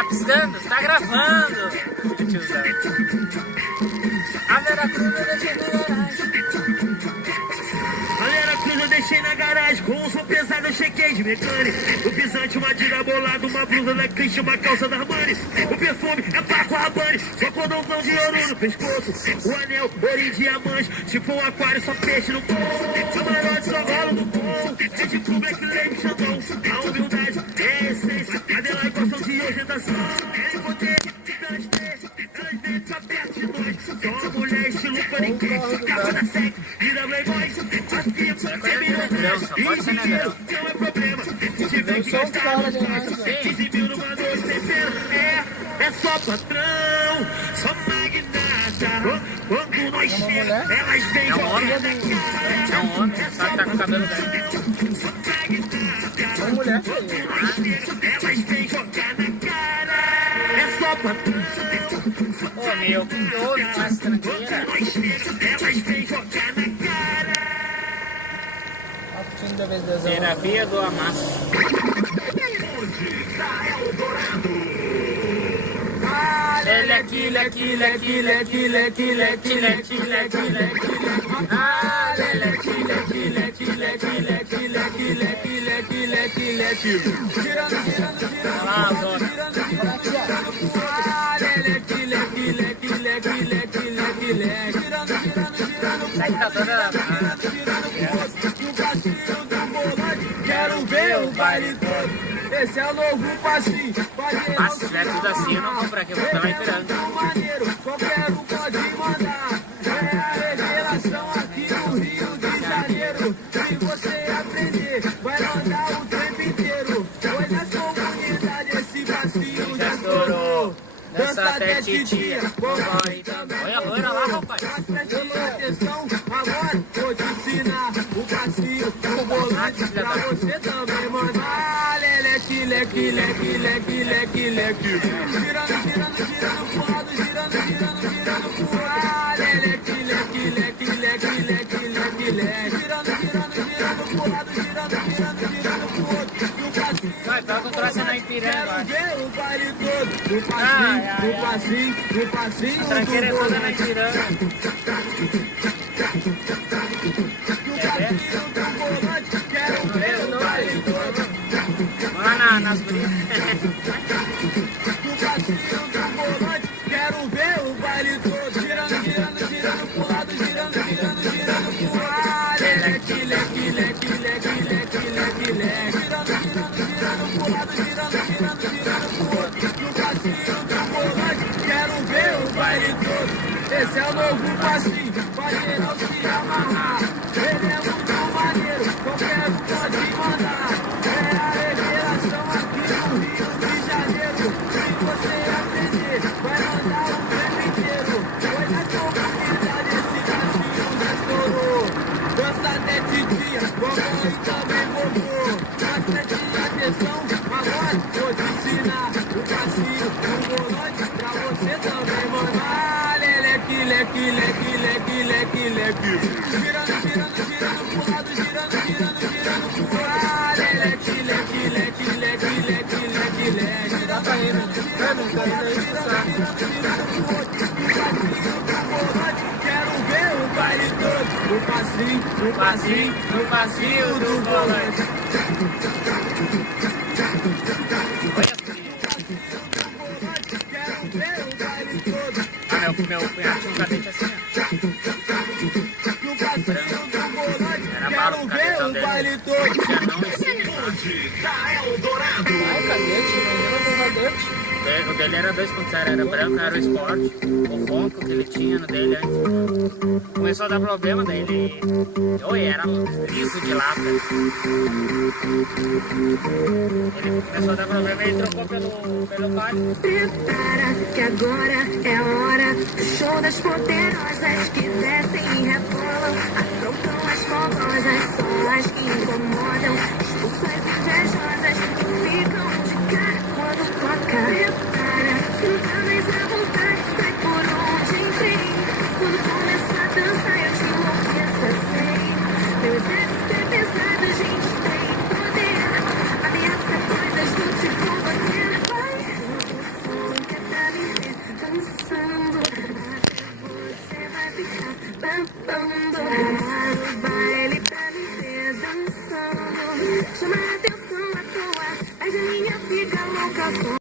Tá piscando? Tá gravando. Tiozão. A Veracruz eu deixei na garagem. A Veracruz eu deixei na garagem. Com um som pesado eu chequei de mecânico. O pisante, uma tira bolada, uma blusa da Christian, uma calça da Armani. O perfume é Paco Rabanne, só cordãozão de ouro no pescoço. O anel, ouro em diamante, tipo um aquário, só peixe no pão. Camarote só rola no pão. É de Black Label Xandão. A humildade é a essência. Adelaide gostam de ostentação. É impotente, elas vêm pra perto de nós. Só uma mulher estilo paniquete. Capa da seca, vida playboy. Pode ser negrão. Não é problema. Se tiver que gastar nos pais, 15 mil numa noite sem pena. É só patrão, só magnata. Quando nós chegamos, elas vêm jogar na cara. É um homem, só que tá com o cabelo velho. Só magnata. É uma mulher. Quando nós chegamos, elas vêm jogar na cara. É só patrão. Ô meu, que houve com essa tranqueira? Nós chegamos, elas vêm jogar na cara. A da vez das Terapia do amasso. Leque, leque, leque, leque, leque, leque, leque, leque, leque. Ah, leque, leque, leque, leque, leque, leque, leque, leque, leque, leque. Girando, girando, girando. Lá, zona. Ah, leque, leque, leque, leque, leque, leque, leque. Girando, girando, girando. Sai que tá toda... Quero ver o baile todo. Esse é o novo passinho. Mas se tiver tudo assim, eu não compro aqui, eu vou estar lá esperando. Maneiro, qualquer um pode mandar. É a revelação aqui no Rio de Janeiro. Se você aprender, vai mandar o tempo inteiro. Pois na comunidade esse passinho já estourou. Dança até titia, vovói também. Olha a loira lá, rapaz. Preste atenção, agora vou te ensinar o passinho, o volante pra você também mandar. Leque, leque, leque, leque, leque, leque. Girando, girando, girando pro lado, girando, girando, girando pro lado. Leque, leque, leque, leque, leque, leque, leque. Girando, girando, girando pro lado, girando, girando, girando pro outro. E o passinho. Vai, pega o troço na Ipiranga agora. Quero ver o baile todo. O passinho, o passinho, o passinho. A tranqueira é toda na Ipiranga. Quer ver? Quero ver o baile todo. Vamos lá nas brigas. Quero ver o baile todo. Girando, girando, girando pro lado, girando, girando, girando pro lado. Leque, leque, leque, leque, leque, leque, leque. Girando, girando, girando pro lado, girando, girando, girando pro outro. No passinho do volante, quero ver o baile todo. Esse é o novo passinho, pra geral se amarrar. Ele é muito maneiro, qualquer um pode mandar. É a revelação aqui no Rio de Janeiro. Se você aprender, vai mandar o tempo inteiro. Pois na comunidade esse passinho já estourou. Dança até titia, vovó e também vovô. Preste atenção, agora vou te ensinar o passinho, o volante pra você também mandar. Leque, leque, leque, leque, leque, leque. Girando, girando, girando pro lado, girando, girando, girando pro lado. Leque, leque, leque, leque, leque, leque, leque. Dá pra ir, girando, girando, girando, girando pro outro. O passinho do volante, quero ver o baile todo. O passinho, O passinho, o passinho do volante. Olha as brigas. quero ver o baile todo. Ah, meu cunhado tinha um cadete assim, No passinho do volante, Era bala, quero o ver cadetão o dele. baile todo. Tinha não em cima e embaixo. Ai, cadete, imagina o cadete. O dele era 2.0, era branco, era o Sport. O ronco que ele tinha no dele antes. Começou a dar problema dele. Oi, era liso de lata. Ele começou a dar problema e ele trocou pelo palio. Prepara que agora é a hora do show das poderosas que descem e rebolam, afrontam as fogosas, são as que incomodam, expulsões invejosas que ficam de cara quando toca. Prepara, sinta mais à vontade, sai por onde entrei. Quando começar a dançar eu te enlouqueço assim. Meu exército é pesado, a gente tem poder. Ameaça coisas do tipo você vai. só